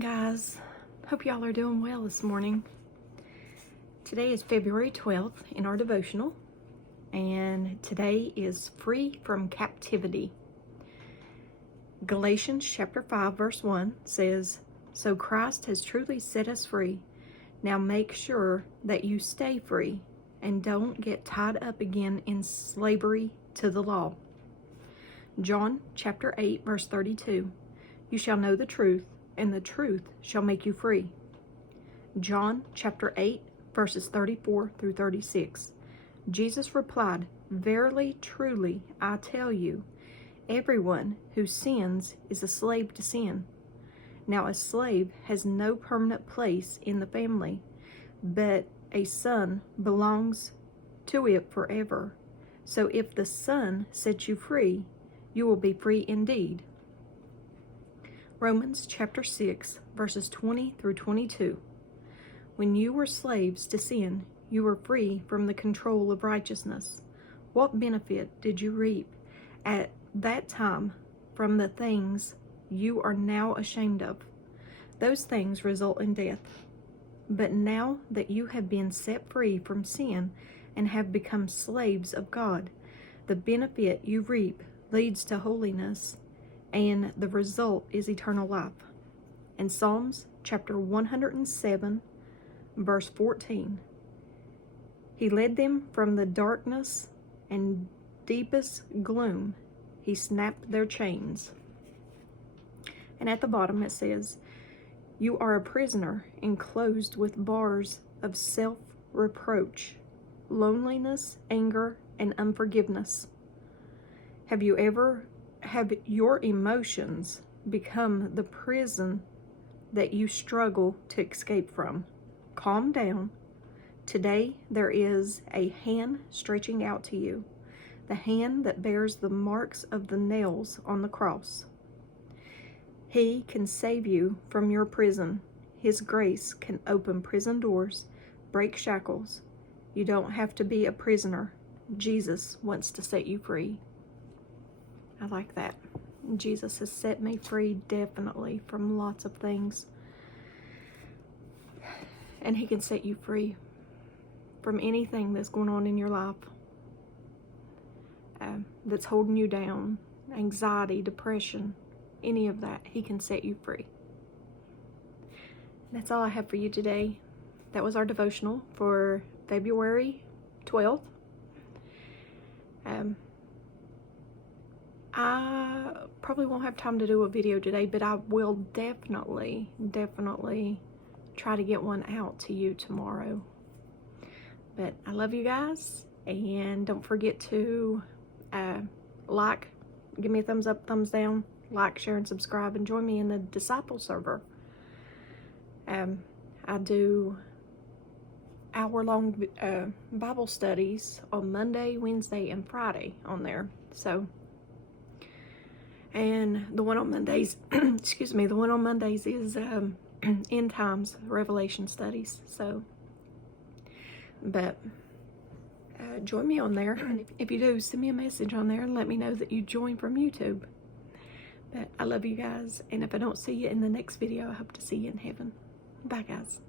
guys. Hope y'all are doing well this morning. Today is February 12th in our devotional, and today is free from captivity. Galatians chapter 5 verse 1 says, "So Christ has truly set us free. Now make sure that you stay free and don't get tied up again in slavery to the law." John chapter 8 verse 32, "You shall know the truth, and the truth shall make you free." John chapter 8 verses 34 through 36, Jesus replied, "Verily, truly, I tell you, everyone who sins is a slave to sin. Now a slave has no permanent place in the family, but a son belongs to it forever. So if the Son sets you free, you will be free indeed." Romans chapter 6 verses 20 through 22, "When you were slaves to sin, you were free from the control of righteousness. What benefit did you reap at that time from the things you are now ashamed of? Those things result in death. But now that you have been set free from sin and have become slaves of God, the benefit you reap leads to holiness, and the result is eternal life." In Psalms chapter 107 verse 14, "He led them from the darkness and deepest gloom. He snapped their chains." And at the bottom it says, "You are a prisoner enclosed with bars of self-reproach, loneliness, anger, and unforgiveness." Have your emotions become the prison that you struggle to escape from? Calm down. Today there is a hand stretching out to you, the hand that bears the marks of the nails on the cross. He can save you from your prison. His grace can open prison doors, break shackles. You don't have to be a prisoner. Jesus wants to set you free. I like that. Jesus has set me free, definitely, from lots of things. And he can set you free from anything that's going on in your life that's holding you down, anxiety, depression, any of that. He can set you free. That's all I have for you today. That was our devotional for February 12th. I probably won't have time to do a video today, but I will definitely try to get one out to you tomorrow. But I love you guys, and don't forget to give me a thumbs up, thumbs down, like, share, and subscribe, and join me in the Disciple server. I do hour-long Bible studies on Monday, Wednesday, and Friday on there. And the one on Mondays, the one on Mondays is end times revelation studies. Join me on there. And if you do, send me a message on there and let me know that you joined from YouTube. But I love you guys, and if I don't see you in the next video, I hope to see you in heaven. Bye, guys.